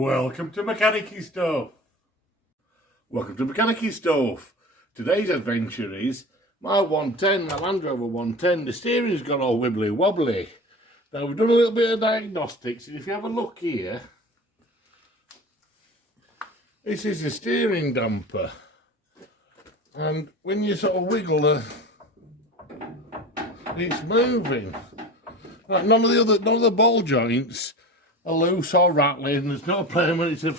Welcome to Mechanicy Stuff. Welcome to Mechanicy Stuff. Today's adventure is my 110, my Land Rover 110. The steering's gone all wibbly wobbly. Now we've done a little bit of diagnostics, and if you have a look here, this is the steering damper. And when you sort of wiggle it's moving. Like none of the ball joints are loose or rattling. There's no problem. It's a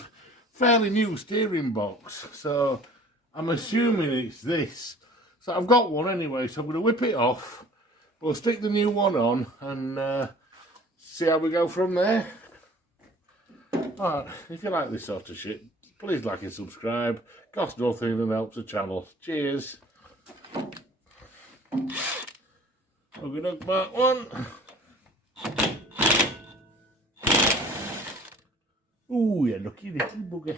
fairly new steering box, so I'm assuming it's this. So I've got one anyway, so I'm going to whip it off. We'll stick the new one on and see how we go from there. Alright, if you like this sort of shit, please like and subscribe. Costs nothing and helps the channel. Cheers. We'll be done part one. Ooh, you lucky little bugger.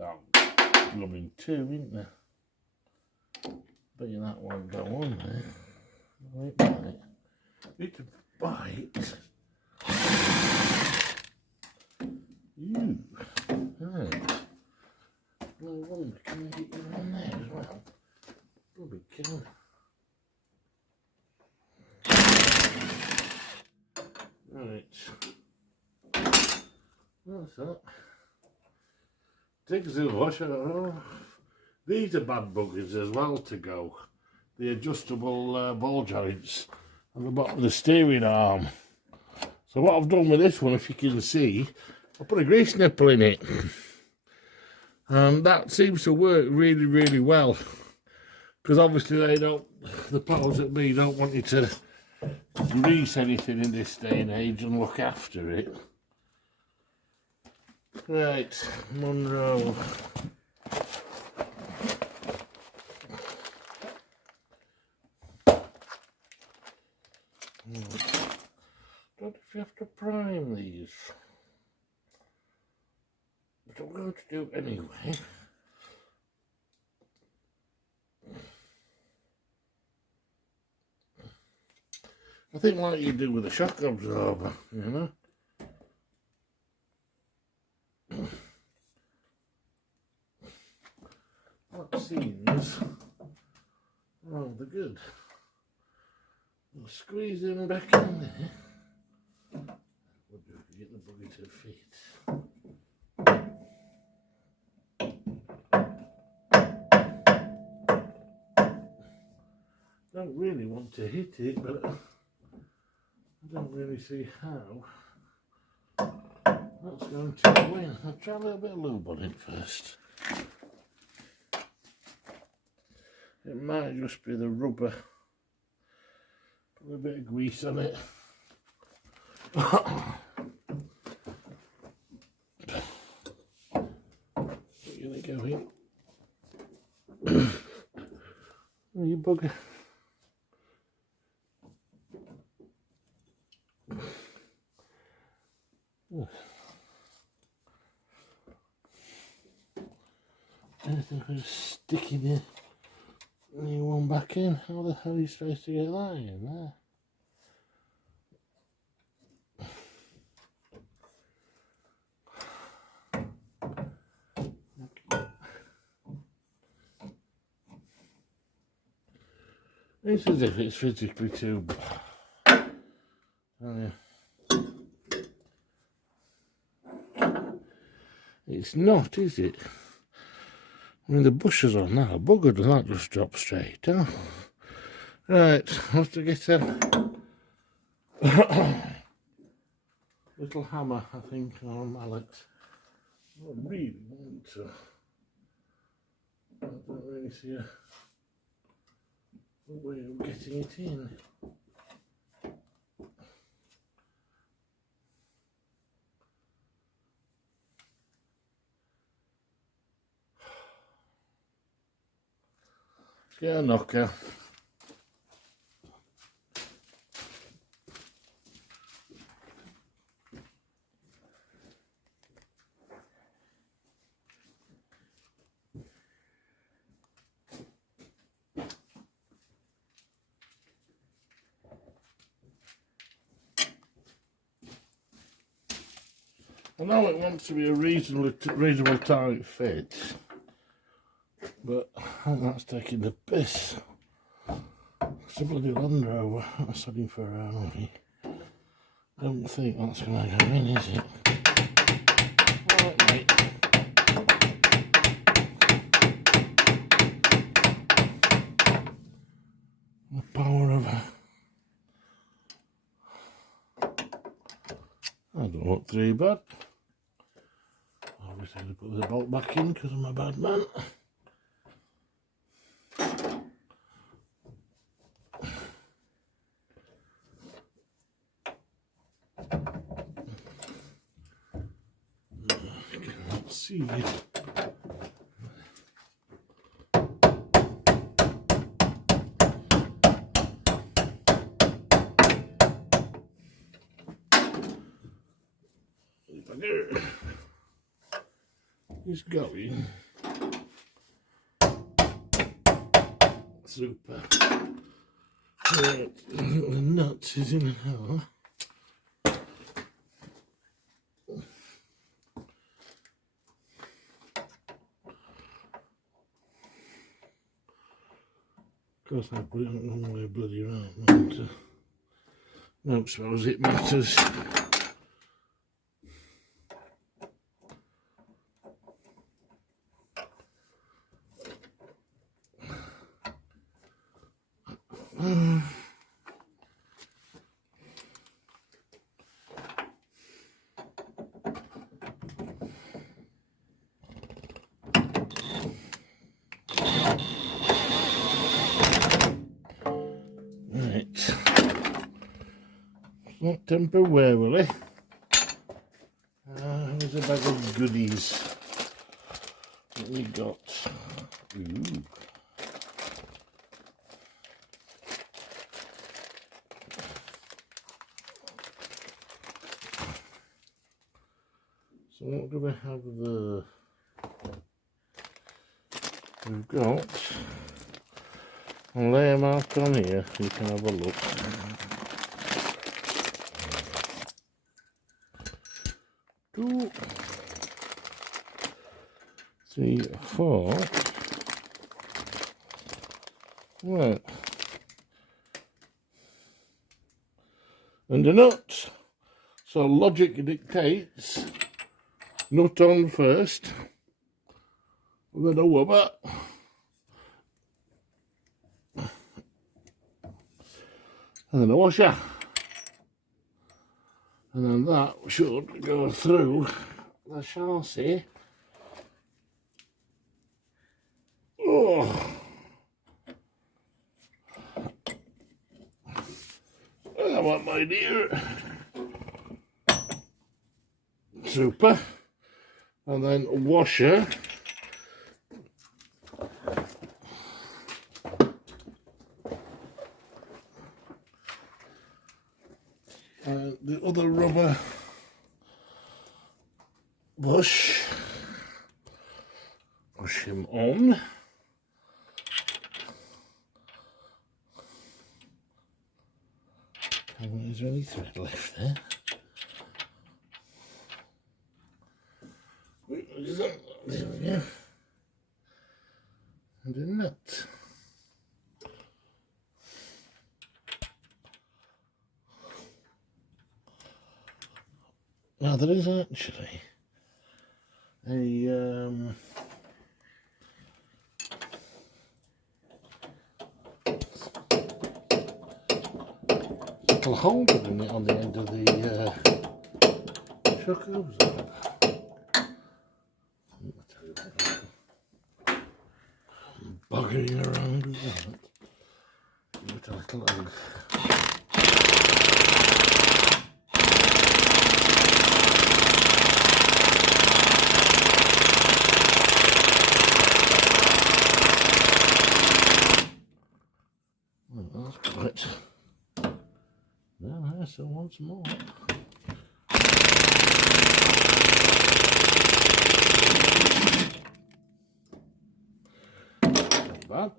Oh, blooming two, isn't there? Bet you that won't go on there. Wait, bite. Need to bite. Ew. Right. No wonder, can I get you on there as well? Bloody killer. Right. What's that? Take a wash it off. These are bad buggers as well to go. The adjustable ball joints on the bottom of the steering arm. So what I've done with this one, if you can see, I put a grease nipple in it. And that seems to work really, really well. Because obviously the powers that be don't want you to grease anything in this day and age and look after it. Right, Monroe. Don't know if you have to prime these, but I'm going to do it anyway. I think like you do with a shock absorber, you know. That seems rather good. We'll squeeze them back in there. We'll do it to get the buggy to fit. Don't really want to hit it, but I don't really see how that's going to win. I'll try a little bit of lube on it first. It might just be the rubber. Put a bit of grease on it. You're going to go in. Oh, you bugger. Anything for sticking the new one back in? How the hell are you supposed to get that in there? It's as if it's physically too. Oh yeah. It's not, is it? I mean, the bushes on that, a bugger does not just drop straight, huh? Right, I have to get a little hammer, I think, or a mallet. I really want to. I don't really see a way of getting it in. Get a knocker. I know it wants to be a reasonable tight fit, but I think that's taking the piss. It's a bloody Land Rover. That's heading for I don't think that's going to go in, is it? Right, mate. The power of a... I don't look too bad. Obviously, I put the bolt back in because I'm a bad man. Can't see it. He's going. Super. Right, the nuts is in hell. Of course, I put it on the wrong way bloody around. But, don't suppose it matters. Right. Not temporarily. Here's a bag of goodies that we got. Ooh. So what do we have there? We've got a layer mark on here so you can have a look. 2, 3, 4. Right. And a nut. So logic dictates nut on first, then a rubber, and then a washer, and then that should go through the chassis. Oh, that one, my dear. Super. And then a washer. And the other rubber bush. Push him on. And is there any thread left there? There we go. And a nut. Now there is actually a little holder in it on the end of the shock absorber. Buggering around with that. Give it a little hug. Well, that's quite. Now, so once more. Bad.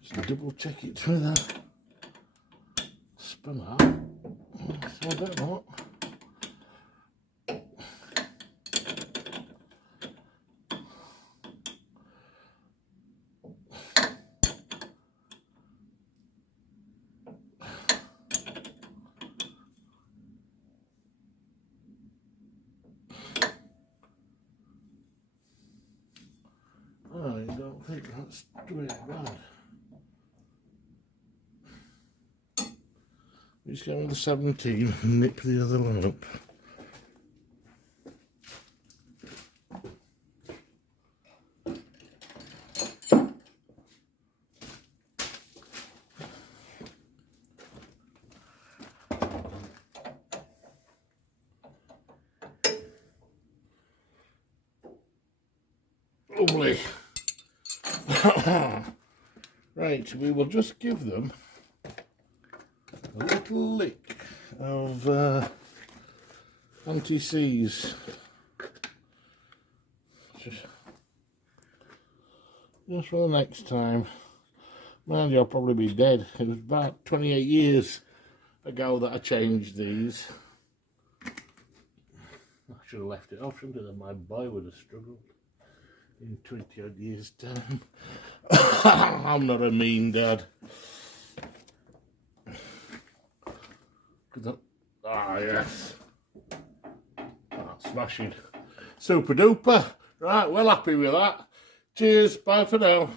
Just double check it through that spun out. So I don't know. That's really bad. Just go with the 17 and nip the other one up. Lovely. Right, we will just give them a little lick of anti-seize. Just for the next time. Mind you, I'll probably be dead. It was about 28 years ago that I changed these. I should have left it off, shouldn't I? Then my boy would have struggled in 20 odd years' time. I'm not a mean dad. Ah, yes. Ah, smashing. Super duper. Right, well happy with that. Cheers, bye for now.